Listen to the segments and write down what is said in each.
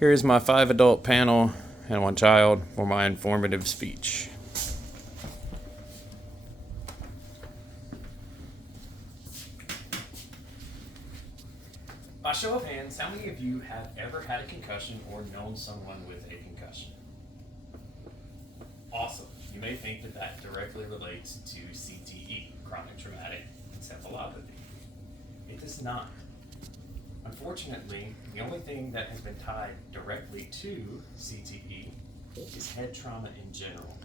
Here is my 5 adult panel and 1 child for my informative speech. By show of hands, how many of you have ever had a concussion or known someone with a concussion? Awesome. You may think that that directly relates to CTE, chronic traumatic encephalopathy. It does not. Unfortunately, the only thing that has been tied directly to CTE is head trauma in general.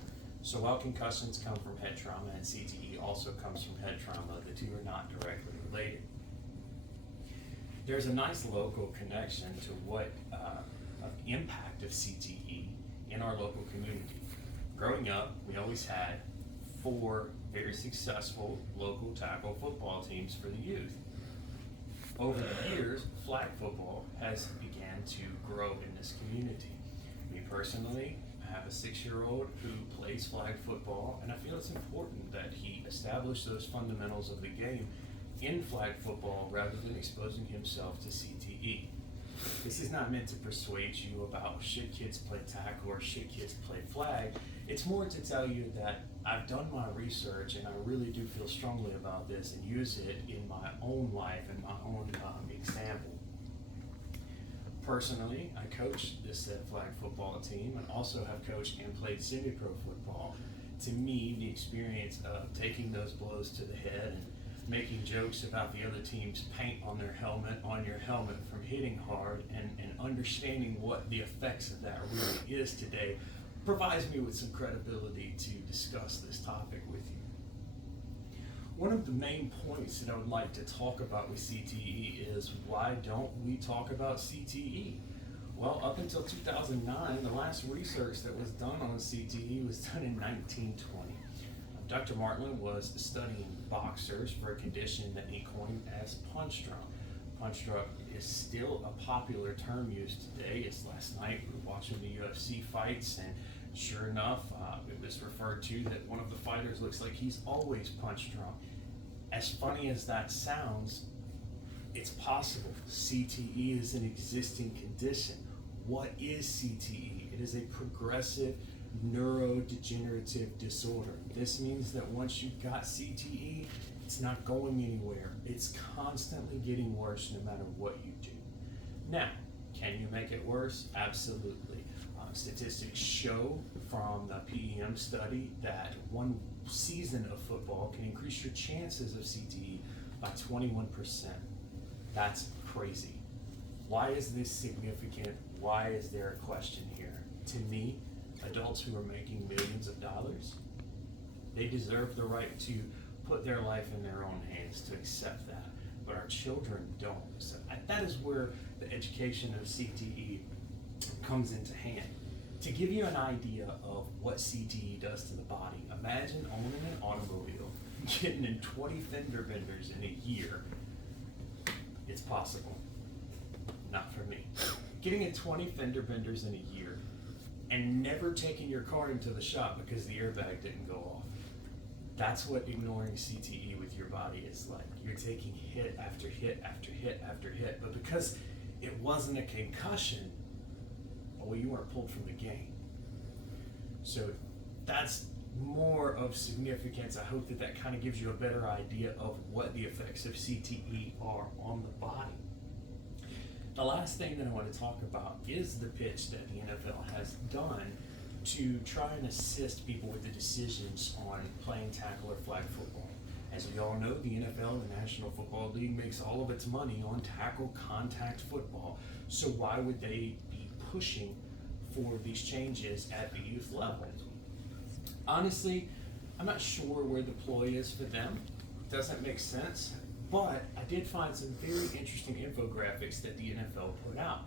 So while concussions come from head trauma and CTE also comes from head trauma, the two are not directly related. There's a nice local connection to what of impact of CTE in our local community. Growing up, we always had 4 very successful local tackle football teams for the youth. Over the years, flag football has began to grow in this community. Me personally, I have a 6-year-old who plays flag football, and I feel it's important that he establish those fundamentals of the game in flag football rather than exposing himself to CTE. This is not meant to persuade you about should kids play tackle or should kids play flag. It's more to tell you that I've done my research and I really do feel strongly about this and use it in my own life and my own example. Personally, I coach this said flag football team and also have coached and played semi-pro football. To me, the experience of taking those blows to the head and making jokes about the other team's paint on their helmet, on your helmet from hitting hard, and understanding what the effects of that really is today provides me with some credibility to discuss this topic with you. One of the main points that I would like to talk about with CTE is why don't we talk about CTE? Well, up until 2009, the last research that was done on CTE was done in 1920. Dr. Martland was studying boxers for a condition that he coined as punch drunk. Punch drunk is still a popular term used today. It's last night we were watching the UFC fights, and sure enough, it was referred to that one of the fighters looks like he's always punch drunk. As funny as that sounds, it's possible. CTE is an existing condition. What is CTE? It is a progressive neurodegenerative disorder. This means that once you've got CTE, it's not going anywhere. It's constantly getting worse no matter what you do. Now, can you make it worse? Absolutely. Statistics show from the PEM study that 1 season of football can increase your chances of CTE by 21%. That's crazy. Why is this significant? Why is there a question here? To me, adults who are making millions of dollars, they deserve the right to put their life in their own hands, to accept that. But our children don't. So that is where the education of CTE comes into hand. To give you an idea of what CTE does to the body, imagine owning an automobile, getting in 20 fender benders in a year. It's possible. Not for me. Getting in 20 fender benders in a year and never taking your car into the shop because the airbag didn't go off. That's what ignoring CTE with your body is like. You're taking hit after hit after hit after hit, but because it wasn't a concussion, well, you weren't pulled from the game. So that's more of significance. I hope that that kind of gives you a better idea of what the effects of CTE are on the body. The last thing that I want to talk about is the pitch that the NFL has done to try and assist people with the decisions on playing tackle or flag football. As we all know, the NFL, the National Football League, makes all of its money on tackle contact football. So why would they be pushing for these changes at the youth level? Honestly, I'm not sure where the ploy is for them. It doesn't make sense. But I did find some very interesting infographics that the NFL put out.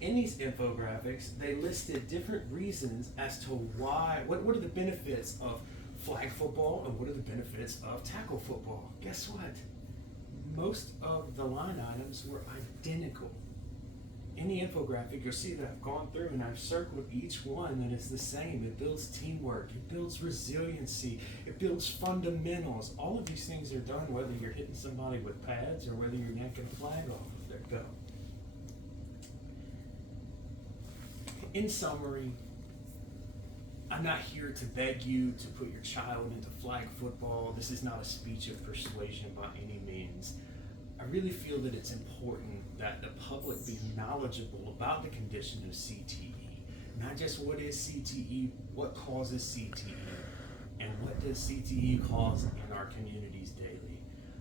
In these infographics, they listed different reasons as to why, what are the benefits of flag football and what are the benefits of tackle football. Guess what? Most of the line items were identical. In the infographic, you'll see that I've gone through and I've circled each one that is the same. It builds teamwork, it builds resiliency, it builds fundamentals. All of these things are done whether you're hitting somebody with pads or whether you're yanking a flag off of their go. in summary, I'm not here to beg you to put your child into flag football. This is not a speech of persuasion by any means. I really feel that it's important that the public be knowledgeable about the condition of CTE. Not just what is CTE, what causes CTE, and what does CTE cause in our communities daily.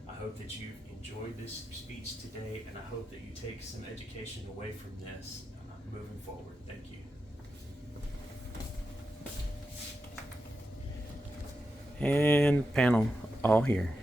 I hope that you've enjoyed this speech today, and I hope that you take some education away from this moving forward. Thank you. And panel all here.